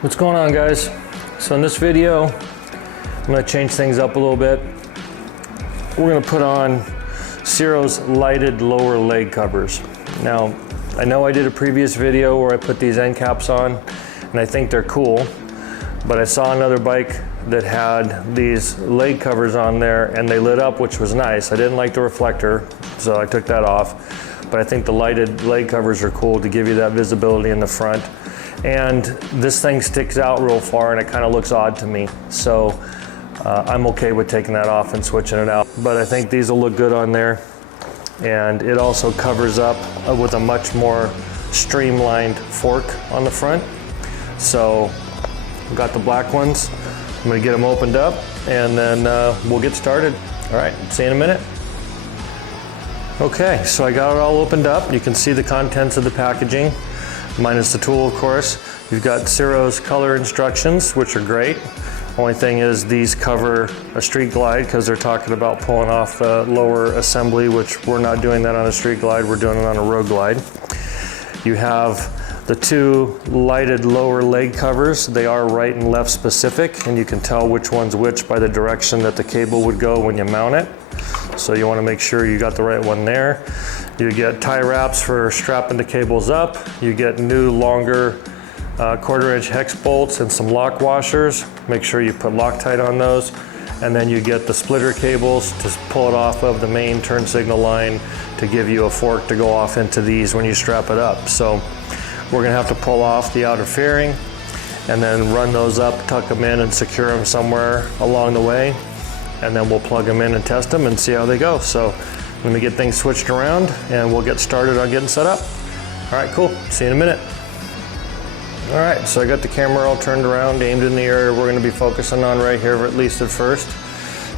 What's going on, guys? So in this video, I'm going to change things up a little bit. We're going to put on Ciro's lighted lower leg covers. Now, I know I did a previous video where I put these end caps on, and I think they're cool, but I saw another bike that had these leg covers on there and they lit up, which was nice. I didn't like the reflector, so I took that off, but I think the lighted leg covers are cool to give you that visibility in the front. And this thing sticks out real far and it kind of looks odd to me. So I'm okay with taking that off and switching it out. But I think these will look good on there. And it also covers up with a much more streamlined fork on the front. So I've got the black ones. I'm gonna get them opened up and then we'll get started. All right, see you in a minute. Okay, so I got it all opened up. You can see the contents of the packaging, minus the tool, of course. You've got Ciro's color instructions, which are great. Only thing is these cover a street glide because they're talking about pulling off the lower assembly, which we're not doing that on a street glide, we're doing it on a road glide. You have the two lighted lower leg covers. They are right and left specific, and you can tell which one's which by the direction that the cable would go when you mount it. So you want to make sure you got the right one there. You get tie wraps for strapping the cables up. You get new longer 1/4-inch hex bolts and some lock washers. Make sure you put Loctite on those. And then you get the splitter cables to pull it off of the main turn signal line to give you a fork to go off into these when you strap it up. So we're gonna have to pull off the outer fairing and then run those up, tuck them in and secure them somewhere along the way. And then we'll plug them in and test them and see how they go. So let me get things switched around and we'll get started on getting set up. All right, cool, see you in a minute. All right, so I got the camera all turned around, aimed in the area we're gonna be focusing on right here, at least at first.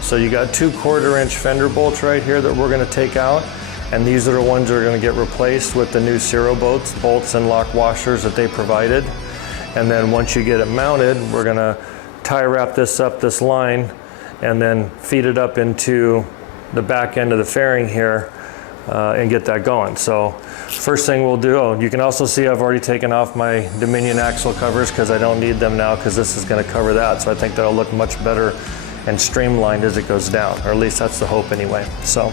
So you got two 1/4-inch fender bolts right here that we're gonna take out. And these are the ones that are gonna get replaced with the new Ciro bolts and lock washers that they provided. And then once you get it mounted, we're gonna tie wrap this up, this line, and then feed it up into the back end of the fairing here and get that going. So first thing we'll do, oh, you can also see I've already taken off my Dominion axle covers because I don't need them now because this is gonna cover that. So I think that'll look much better and streamlined as it goes down, or at least that's the hope anyway. So,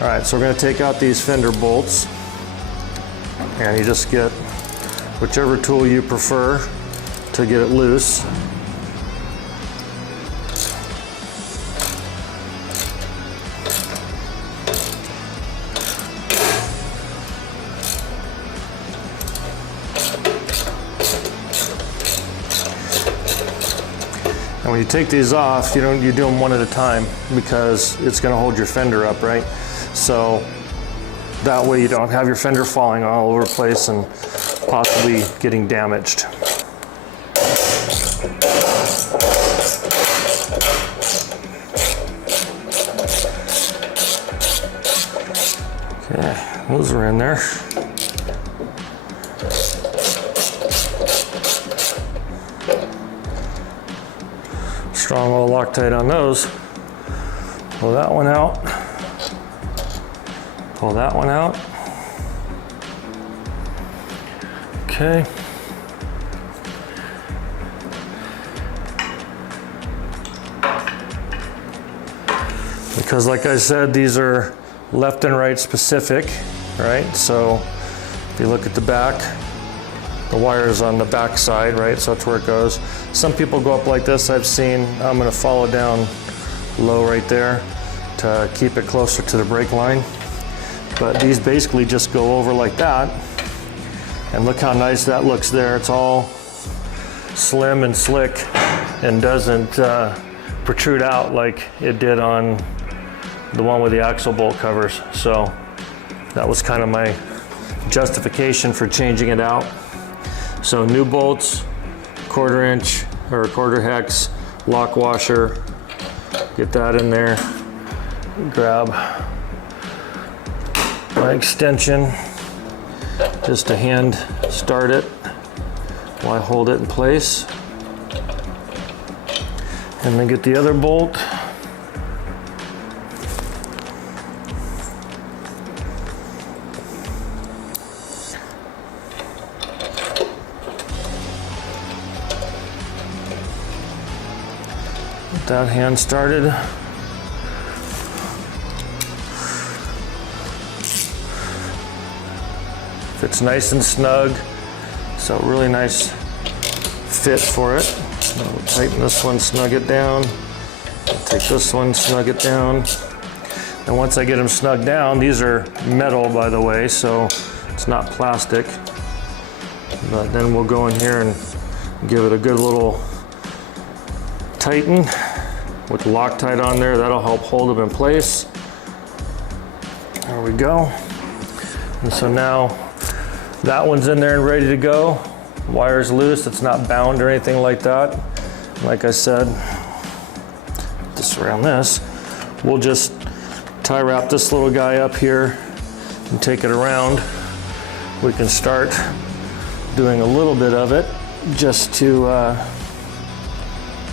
all right, so we're gonna take out these fender bolts and you just get whichever tool you prefer to get it loose. And when you take these off, you do them one at a time because it's going to hold your fender up, right? So that way you don't have your fender falling all over the place and possibly getting damaged. Okay, those are in there. Strong old Loctite on those. Pull that one out. Pull that one out. Okay. Because like I said, these are left and right specific, right? So if you look at the back, the wire's on the back side, right? So that's where it goes. Some people go up like this, I've seen. I'm gonna follow down low right there to keep it closer to the brake line. But these basically just go over like that. And look how nice that looks there. It's all slim and slick and doesn't protrude out like it did on the one with the axle bolt covers. So that was kind of my justification for changing it out. So new bolts, 1/4-inch or 1/4 hex, lock washer, get that in there. Grab my extension just to hand start it while I hold it in place. And then get the other bolt. that hand started. Fits nice and snug, so really nice fit for it. I'll tighten this one, snug it down. I'll take this one, snug it down. And once I get them snug down, these are metal, by the way, so it's not plastic. But then we'll go in here and give it a good little tighten with Loctite on there. That'll help hold them in place. There we go. And so now that one's in there and ready to go. Wire's loose, it's not bound or anything like that. Like I said, just around this, we'll just tie wrap this little guy up here and take it around. We can start doing a little bit of it just to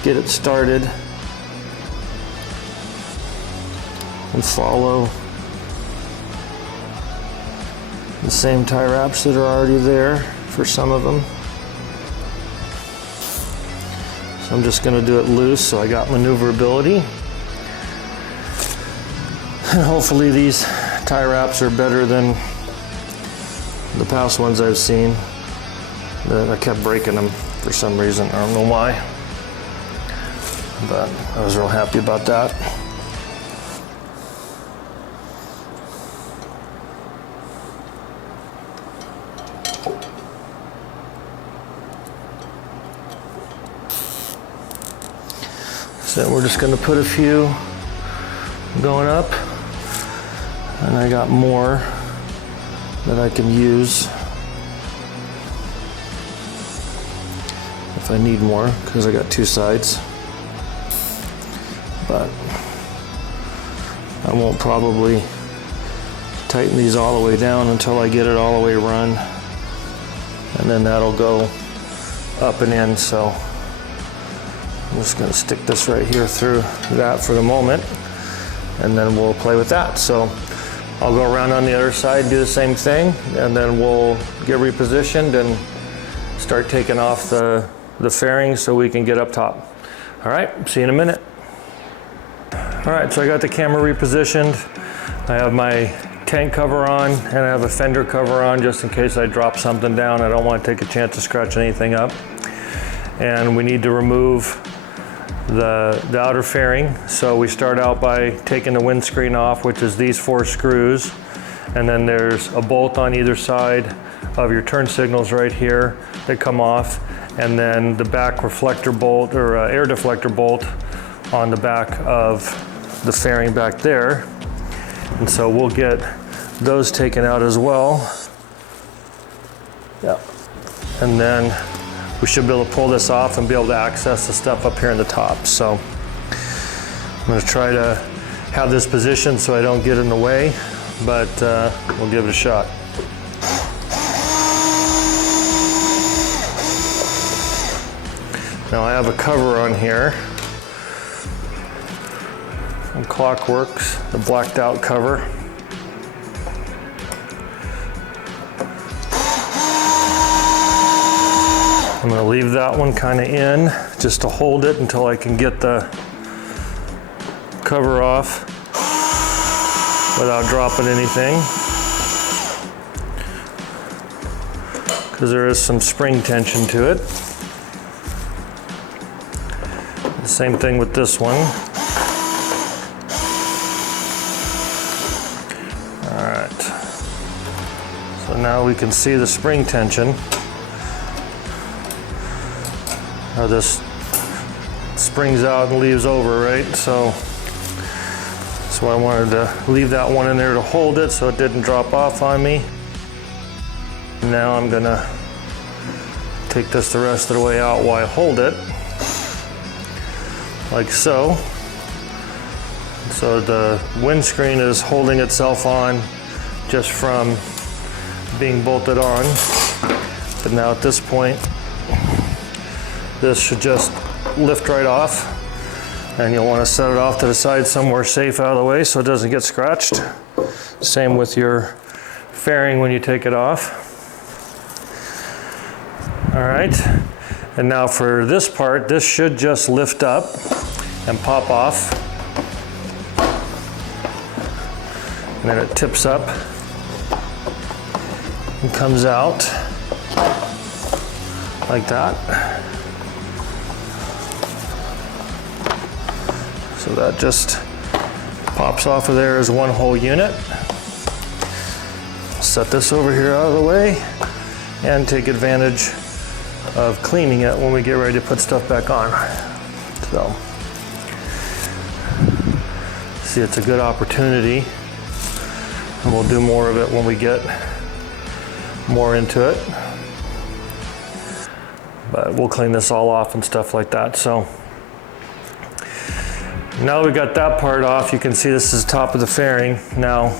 get it started and follow the same tie wraps that are already there for some of them. So I'm just going to do it loose so I got maneuverability. And hopefully these tie wraps are better than the past ones I've seen. I kept breaking them for some reason. I don't know why, but I was real happy about that. So we're just going to put a few going up, and I got more that I can use if I need more, because I got two sides. But I won't probably tighten these all the way down until I get it all the way run, and then that'll go up and in. So I'm just going to stick this right here through that for the moment, and then we'll play with that. So I'll go around on the other side, do the same thing, and then we'll get repositioned and start taking off the fairing so we can get up top. All right, see you in a minute. All right, so I got the camera repositioned. I have my tank cover on, and I have a fender cover on just in case I drop something down. I don't want to take a chance to scratch anything up. And we need to remove the outer fairing. So we start out by taking the windscreen off, which is these 4 screws. And then there's a bolt on either side of your turn signals right here that come off. And then the back reflector bolt or air deflector bolt on the back of the fairing back there. And so we'll get those taken out as well. Yeah. And then we should be able to pull this off and be able to access the stuff up here in the top. So I'm going to try to have this positioned so I don't get in the way, but we'll give it a shot. Now I have a cover on here from Clockworks, the blacked out cover. I'm going to leave that one kind of in just to hold it until I can get the cover off without dropping anything, because there is some spring tension to it. The same thing with this one. All right, so now we can see the spring tension. How this springs out and leaves over, right? So I wanted to leave that one in there to hold it so it didn't drop off on me. Now I'm gonna take this the rest of the way out while I hold it, like so. So the windscreen is holding itself on just from being bolted on. But now at this point, this should just lift right off, and you'll want to set it off to the side somewhere safe out of the way so it doesn't get scratched. Same with your fairing when you take it off. All right, and now for this part, this should just lift up and pop off. And then it tips up and comes out like that. So that just pops off of there as one whole unit. Set this over here out of the way and take advantage of cleaning it when we get ready to put stuff back on. So, see, it's a good opportunity, and we'll do more of it when we get more into it. But we'll clean this all off and stuff like that. So now that we got that part off, you can see this is the top of the fairing. Now,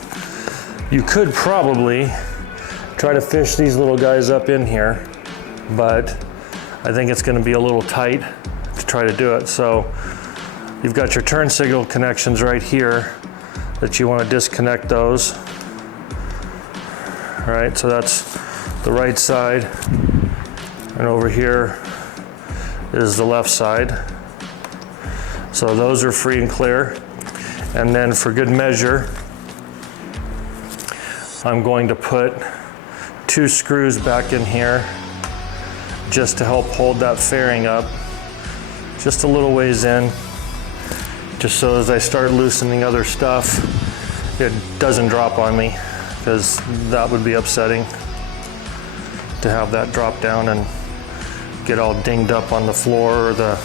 you could probably try to fish these little guys up in here, but I think it's going to be a little tight to try to do it. So you've got your turn signal connections right here that you want to disconnect those. All right, so that's the right side, and over here is the left side. So those are free and clear. And then for good measure, I'm going to put 2 screws back in here just to help hold that fairing up just a little ways in, just so as I start loosening other stuff, it doesn't drop on me, because that would be upsetting to have that drop down and get all dinged up on the floor or the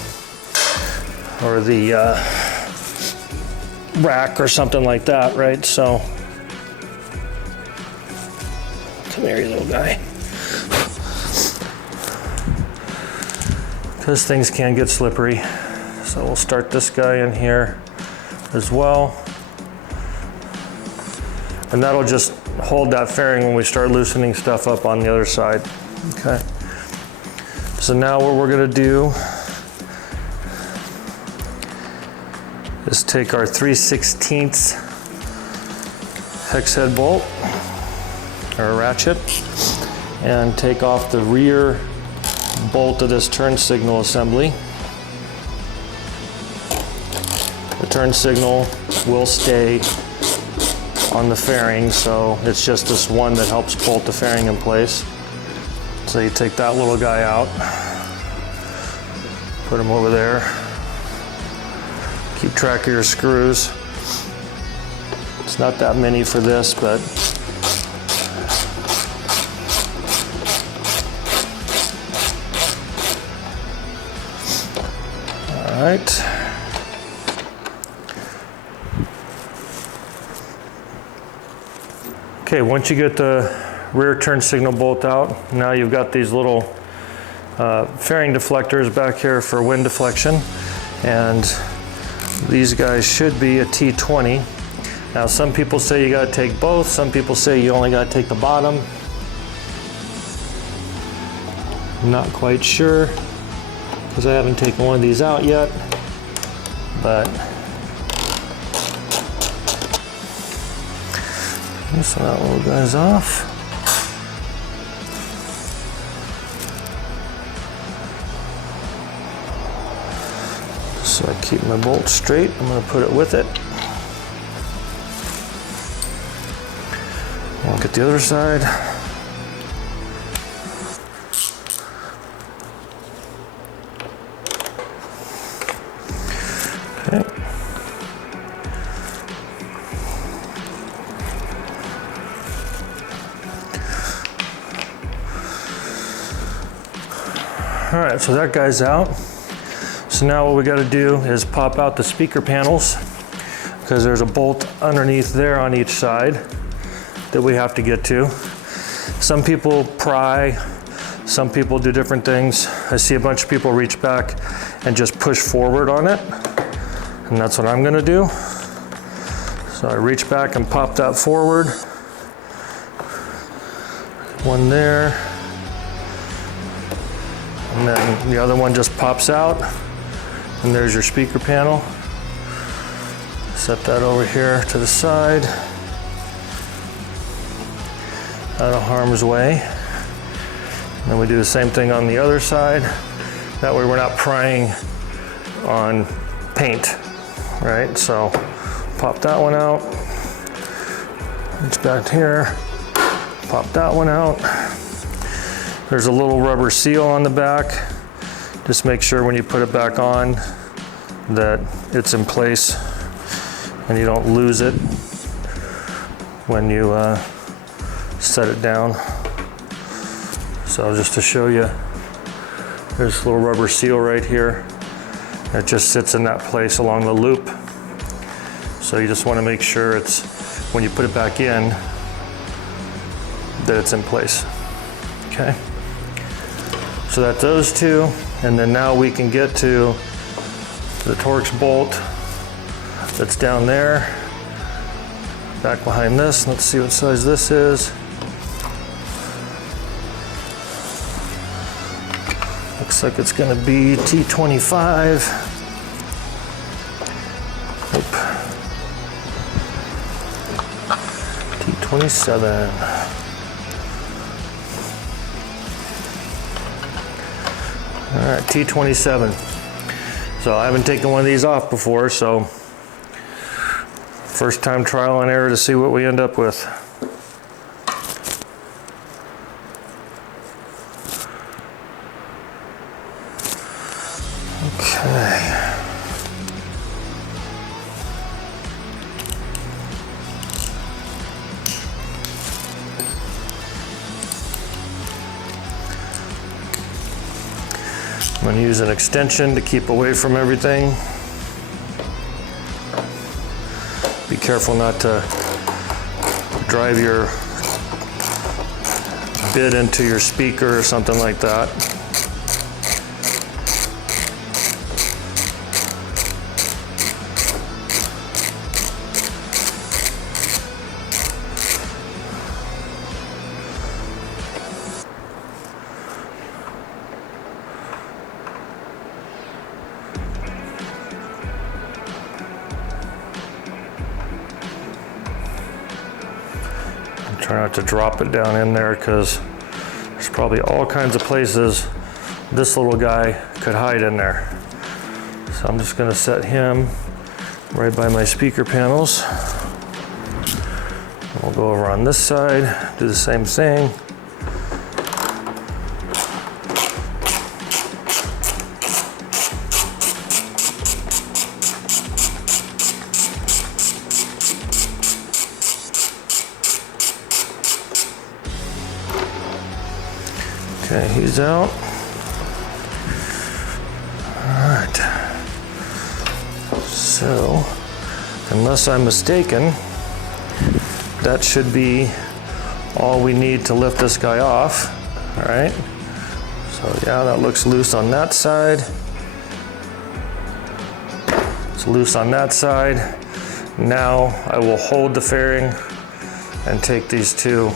rack or something like that, right? So, come here, you little guy. Because things can get slippery. So we'll start this guy in here as well. And that'll just hold that fairing when we start loosening stuff up on the other side. Okay. So now what we're gonna do is take our 3/16 hex head bolt, or ratchet, and take off the rear bolt of this turn signal assembly. The turn signal will stay on the fairing, so it's just this one that helps bolt the fairing in place. So you take that little guy out, put him over there, keep track of your screws. It's not that many for this, but all right. Okay, once you get the rear turn signal bolt out, now you've got these little fairing deflectors back here for wind deflection, and these guys should be a T20. Now some people say you gotta take both, some people say you only gotta take the bottom. I'm not quite sure, because I haven't taken one of these out yet, but so that little guy's off. So I keep my bolt straight. I'm going to put it with it. I'll get the other side. Okay. All right, so that guy's out. So now what we got to do is pop out the speaker panels, because there's a bolt underneath there on each side that we have to get to. Some people pry, some people do different things. I see a bunch of people reach back and just push forward on it, and that's what I'm going to do. So I reach back and pop that forward. One there. And then the other one just pops out, and there's your speaker panel. Set that over here to the side, out of harm's way. And then we do the same thing on the other side. That way we're not prying on paint, right? So pop that one out. It's back here. Pop that one out. There's a little rubber seal on the back. Just make sure when you put it back on that it's in place and you don't lose it when you set it down. So just to show you, there's a little rubber seal right here. It just sits in that place along the loop. So you just want to make sure it's, when you put it back in, that it's in place. Okay. So that's those two. And then now we can get to the Torx bolt that's down there. Back behind this. Let's see what size this is. Looks like it's going to be T25. Nope. T27. All right, T27. So I haven't taken one of these off before, so first time trial and error to see what we end up with. Okay. I'm going to use an extension to keep away from everything. Be careful not to drive your bit into your speaker or something like that. Try not to drop it down in there because there's probably all kinds of places this little guy could hide in there. So I'm just going to set him right by my speaker panels. We'll go over on this side, do the same thing. Okay, he's out. All right. So, unless I'm mistaken, that should be all we need to lift this guy off. All right. So yeah, that looks loose on that side. It's loose on that side. Now I will hold the fairing and take these two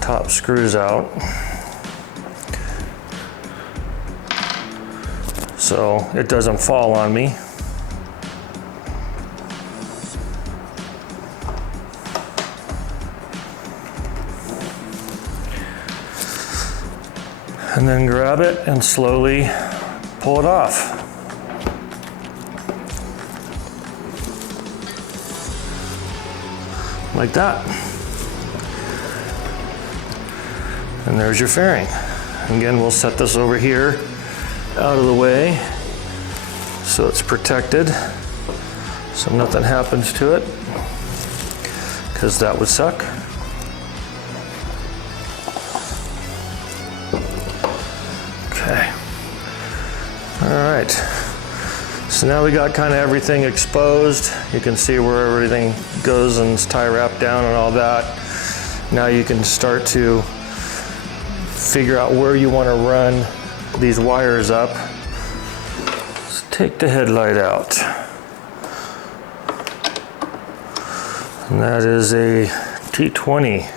top screws out. So it doesn't fall on me. And then grab it and slowly pull it off. Like that. And there's your fairing. Again, we'll set this over here out of the way so it's protected, so nothing happens to it, because that would suck. Okay. All right. So now we got kind of everything exposed. You can see where everything goes and it's tie wrapped down and all that. Now you can start to figure out where you want to run these wires up. Let's take the headlight out. And that is a T20.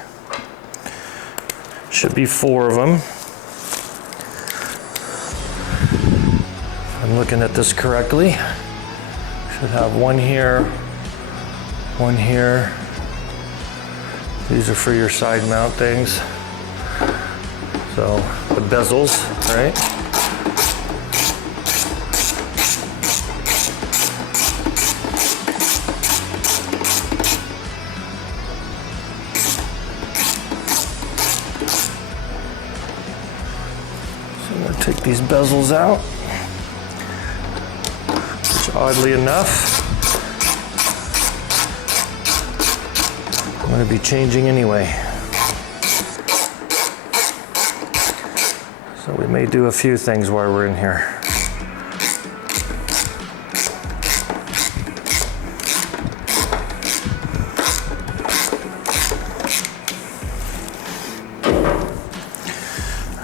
Should be 4 of them. If I'm looking at this correctly. Should have one here, one here. These are for your side mount things. So the bezels, right? these bezels out, which oddly enough, I'm going to be changing anyway. So we may do a few things while we're in here.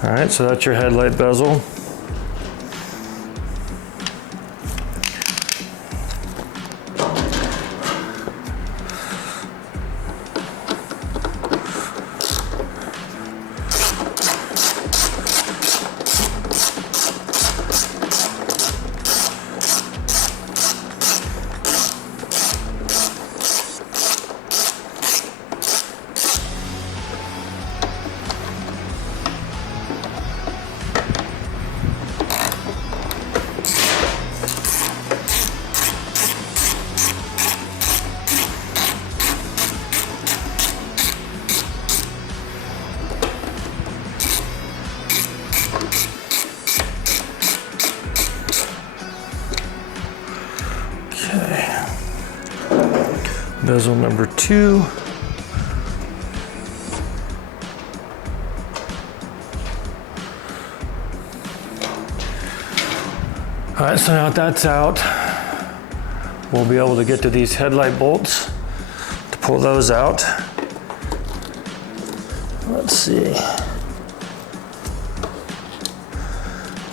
All right, so that's your headlight bezel. Bezel number 2. All right, so now that that's out, we'll be able to get to these headlight bolts to pull those out. Let's see.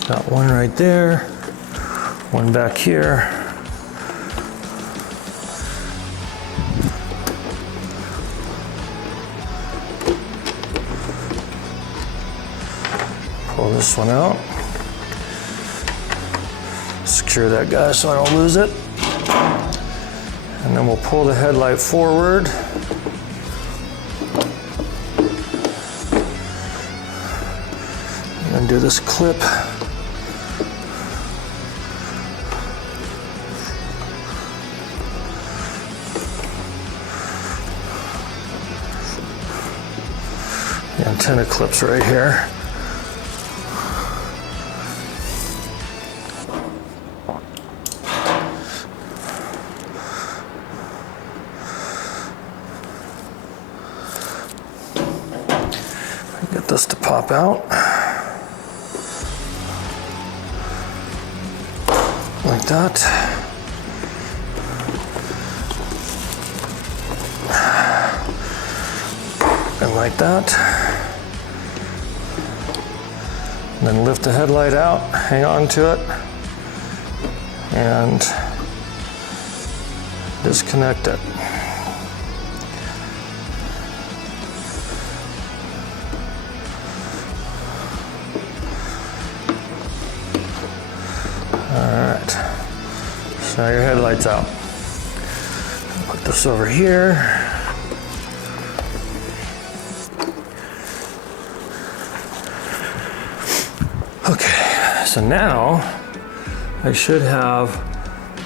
Got one right there, one back here. Pull this one out. Secure that guy so I don't lose it. And then we'll pull the headlight forward. And undo this clip. The antenna clip's right here. Get this to pop out. Like that. And like that. And then lift the headlight out, hang on to it, and disconnect it. Alright, so now your headlight's out. Put this over here. Okay, so now I should have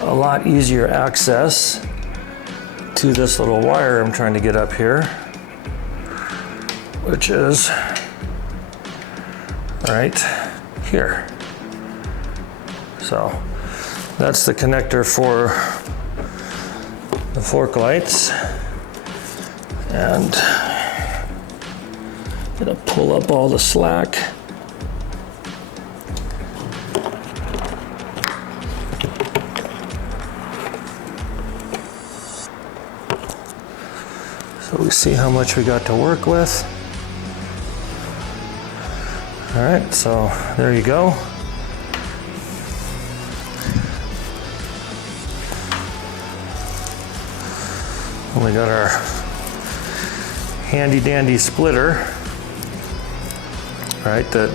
a lot easier access to this little wire I'm trying to get up here, which is right here. So that's the connector for the fork lights, and I'm gonna pull up all the slack. So we see how much we got to work with. All right, so there you go. We got our handy dandy splitter, right, that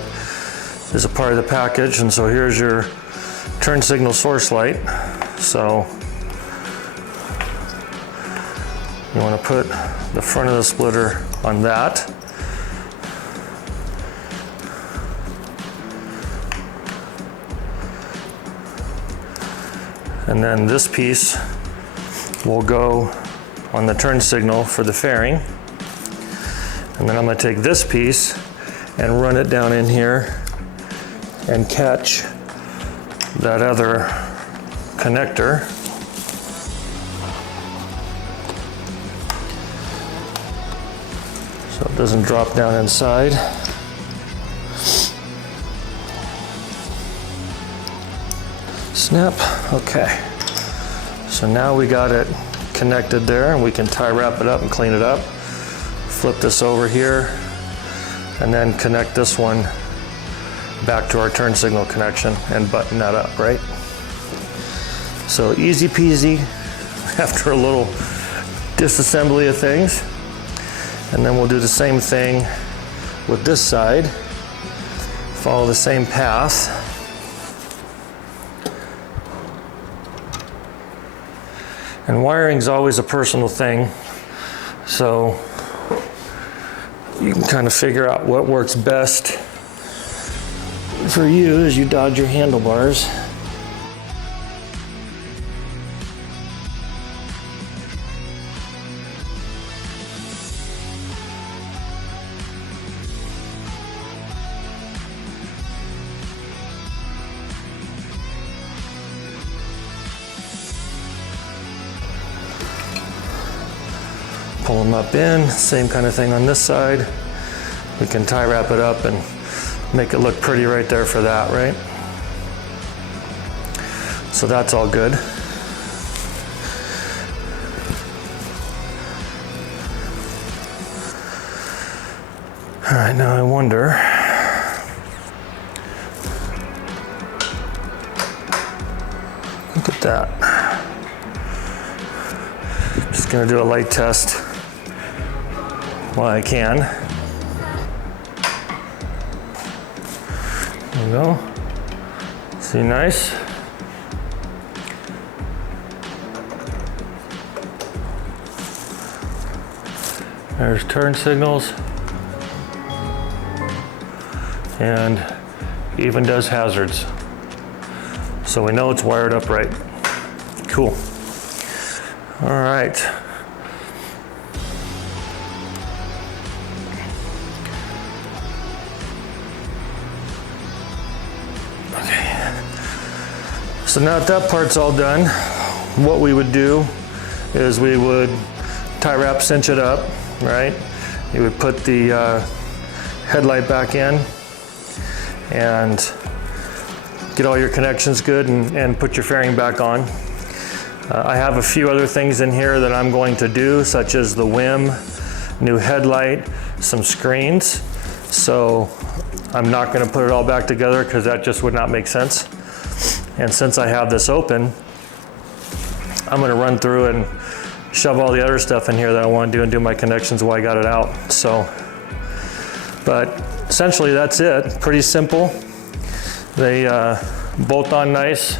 is a part of the package. And so here's your turn signal source light. So you want to put the front of the splitter on that. And then this piece will go on the turn signal for the fairing. And then I'm going to take this piece and run it down in here and catch that other connector. So it doesn't drop down inside. Snap, okay. So now we got it connected there, and we can tie wrap it up and clean it up. Flip this over here, and then connect this one back to our turn signal connection and button that up, right? So easy peasy after a little disassembly of things. And then we'll do the same thing with this side. Follow the same path. And wiring's always a personal thing, so you can kind of figure out what works best for you as you dodge your handlebars. Pull them up in, same kind of thing on this side. We can tie wrap it up and make it look pretty right there for that, right? So that's all good. All right, now I wonder, look at that. Just gonna do a light test while I can. There we go. See, nice. There's turn signals. And even does hazards. So we know it's wired up right. Cool. All right. So now that that part's all done, what we would do is we would tie wrap, cinch it up, right? You would put the headlight back in and get all your connections good and put your fairing back on. I have a few other things in here that I'm going to do, such as the WIM, new headlight, some screens. So I'm not going to put it all back together because that just would not make sense. And since I have this open, I'm going to run through and shove all the other stuff in here that I want to do and do my connections while I got it out. So, but essentially that's it. Pretty simple. They bolt on nice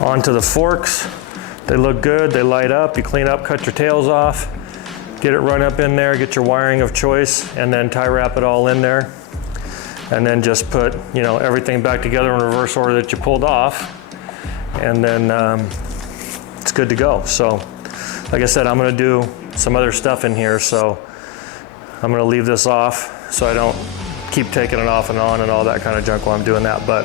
onto the forks. They look good, they light up, you clean up, cut your tails off, get it run up in there, get your wiring of choice, and then tie wrap it all in there. And then just put, you know, everything back together in reverse order that you pulled off. And then it's good to go. So, like I said, I'm gonna do some other stuff in here. So I'm gonna leave this off so I don't keep taking it off and on and all that kind of junk while I'm doing that. But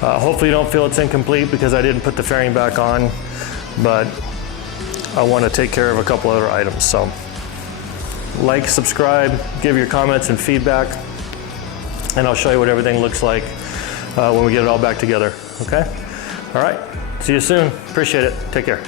hopefully you don't feel it's incomplete because I didn't put the fairing back on, but I want to take care of a couple other items. So like, subscribe, give your comments and feedback, and I'll show you what everything looks like when we get it all back together, okay? All right, see you soon. Appreciate it. Take care.